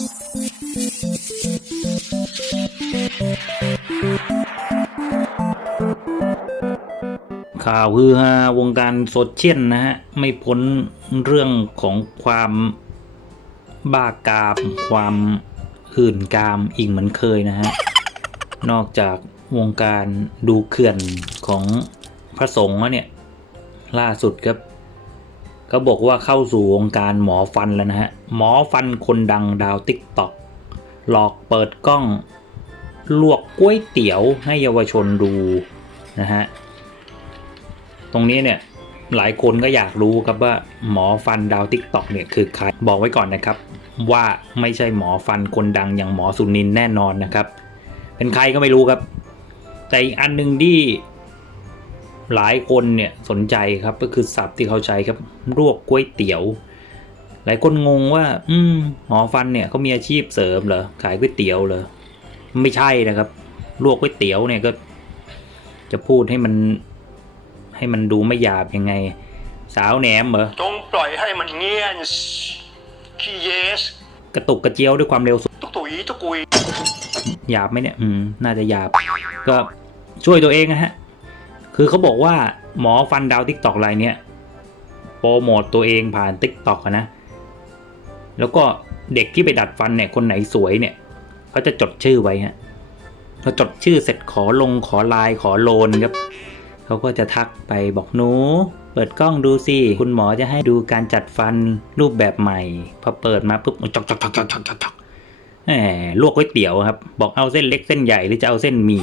ข่าวฮือฮาวงการโซเชียลนะฮะ ไม่พ้นเรื่องของความบ้ากามความหื่นกามอีกเหมือนเคยนะฮะ นอกจากวงการดูเขื่อนของพระสงฆ์แล้วเนี่ย ล่าสุดครับ ก็บอกว่าเข้าสู่วงการหมอฟันแล้วนะฮะ หมอฟันคนดังดาวติ๊กต็อกหลอกเปิดกล้อง ลวกก๋วยเตี๋ยวให้เยาวชนดูนะฮะ ตรงนี้เนี่ยหลายคนก็อยากรู้ครับว่าหมอฟันดาวติ๊กต็อกเนี่ยคือใคร บอกไว้ก่อนนะครับ ว่าไม่ใช่หมอฟันคนดังอย่างหมอสุนินแน่นอนนะครับ เป็นใครก็ไม่รู้ครับ แต่อีกอันหนึ่งที่ หลายคนเนี่ยสนใจครับก็คือศัพท์ที่เขาใช้ครับลวกก๋วยเตี๋ยว หลายคนงงว่า อืมหมอฟันเนี่ยเขามีอาชีพเสริมเหรอขายก๋วยเตี๋ยวเหรอไม่ใช่นะครับลวกก๋วยเตี๋ยวเนี่ยก็จะพูดให้มันให้มันดูไม่หยาบยังไง สาวแหนมเหรอจงปล่อยให้มันเงียนขี้เยส กระตุกกระเจียวด้วยความเร็วสูงตุกตุยตุกกุยหยาบไหมเนี่ย อืม น่าจะหยาบ ก็ช่วยตัวเองนะฮะ คือเขาบอกว่าหมอฟันดาวทิกตอกรายเนี้ยโปรโมตตัวเองผ่านทิกตอกนะ แล้วก็เด็กที่ไปดัดฟันเนี่ยคนไหนสวยเนี่ยเขาจะจดชื่อไว้ฮะพอจดชื่อเสร็จขอลงขอไลน์ขอโลนครับเขาก็จะทักไปบอกหนู เปิดกล้องดูสิคุณหมอจะให้ดูการจัดฟันรูปแบบใหม่ พอเปิดมาปุ๊บจอกจอกจอกจอกจอก ลวกก๋วยเตี๋ยวครับ บอกเอาเส้นเล็กเส้นใหญ่หรือจะเอาเส้นหมี่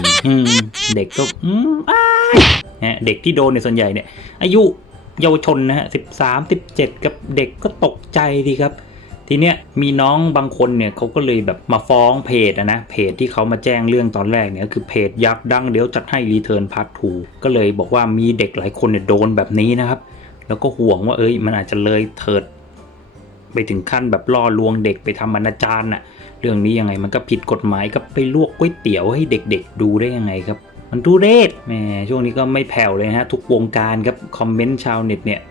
เด็กก็อืมอ้ายเด็กที่โดนในส่วนใหญ่เนี่ย อายุเยาวชนนะฮะสิบสามสิบเจ็ดกับเด็กก็ตกใจดีครับ ทีเนี้ยมีน้องบางคนเนี่ยเขาก็เลยแบบมาฟ้องเพจอะนะเพจที่เขามาแจ้งเรื่องตอนแรกเนี่ยคือเพจยักษ์ดังเดี๋ยวจัดให้รีเทิร์นพาร์ททูก็เลยบอกว่ามีเด็กหลายคนเนี่ยโดนแบบนี้นะครับ แล้วก็ห่วงว่าเอ้ยมันอาจจะเลยเถิด ไปถึงขั้นแบบล่อลวงเด็กไปทำอนาจารน่ะ เรื่องนี้ยังไงมันก็ผิดกฎหมายก็ไปลวกก๋วยเตี๋ยวให้เด็กๆ ดูได้ยังไงครับ มันทุเรศแหมช่วงนี้ก็ไม่แผ่วเลยนะฮะทุกวงการครับคอมเมนต์ชาวเน็ตเนี่ย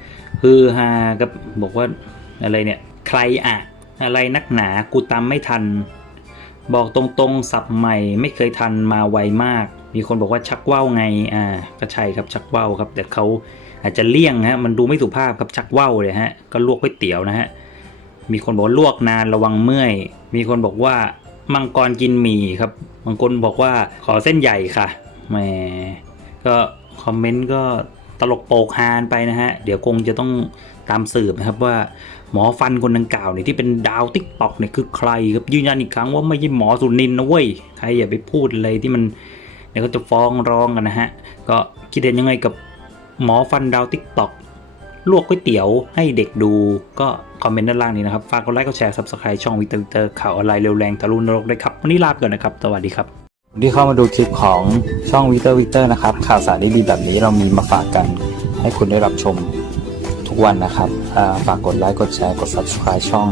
ฮือฮาครับบอกว่าอะไรเนี่ยใครอะอะไรนักหนากูตามไม่ทัน บอกตรงๆสับใหม่ไม่เคยทันมาไวมาก มีคนบอกว่าชักว่าวไงอ่าก็ใช่ครับชักว่าวครับ แต่เขาอาจจะเลี่ยงฮะมันดูไม่สุภาพครับชักว่าวเลยฮะก็ลวกก๋วยเตี๋ยวนะฮะมีคนบอกว่าลวกนานระวังเมื่อย มีคนบอกว่ามังกรกินหมี่ครับบางคนบอกว่าขอเส้นใหญ่ค่ะแหมก็คอมเมนต์ก็ตลกโปกฮานไปนะฮะ เดี๋ยวคงจะต้องตามสืบนะครับว่าหมอฟันคนดังกล่าวเนี่ยที่เป็นดาวติ๊กตอกเนี่ยคือใครครับยืนยันอีกครั้งว่าไม่ใช่หมอสุนินนะเว้ยใครอย่าไปพูดอะไรที่มันเดี๋ยวก็จะฟ้องร้องกันนะฮะ ก็คิดเห็นยังไงกับหมอฟันดาวติ๊กตอกลวกก๋วยเตี๋ยวให้เด็กดูก็ คอมเมนต์ด้านล่างนี้นะครับ ฝากกดไลค์กดแชร์ subscribe ช่องวิตเตอร์ข่าวออนไลน์เร็วแรงทะลุนรกเลยครับ วันนี้ลาไปก่อนนะครับ สวัสดีครับที่เข้ามาดูคลิปของช่องวิเตอร์วิเตอร์นะครับ ข่าวสารดีๆแบบนี้เรามีมาฝากกันให้คุณได้รับชมทุกวันนะครับ ฝากกดไลค์กดแชร์กด subscribe ช่อง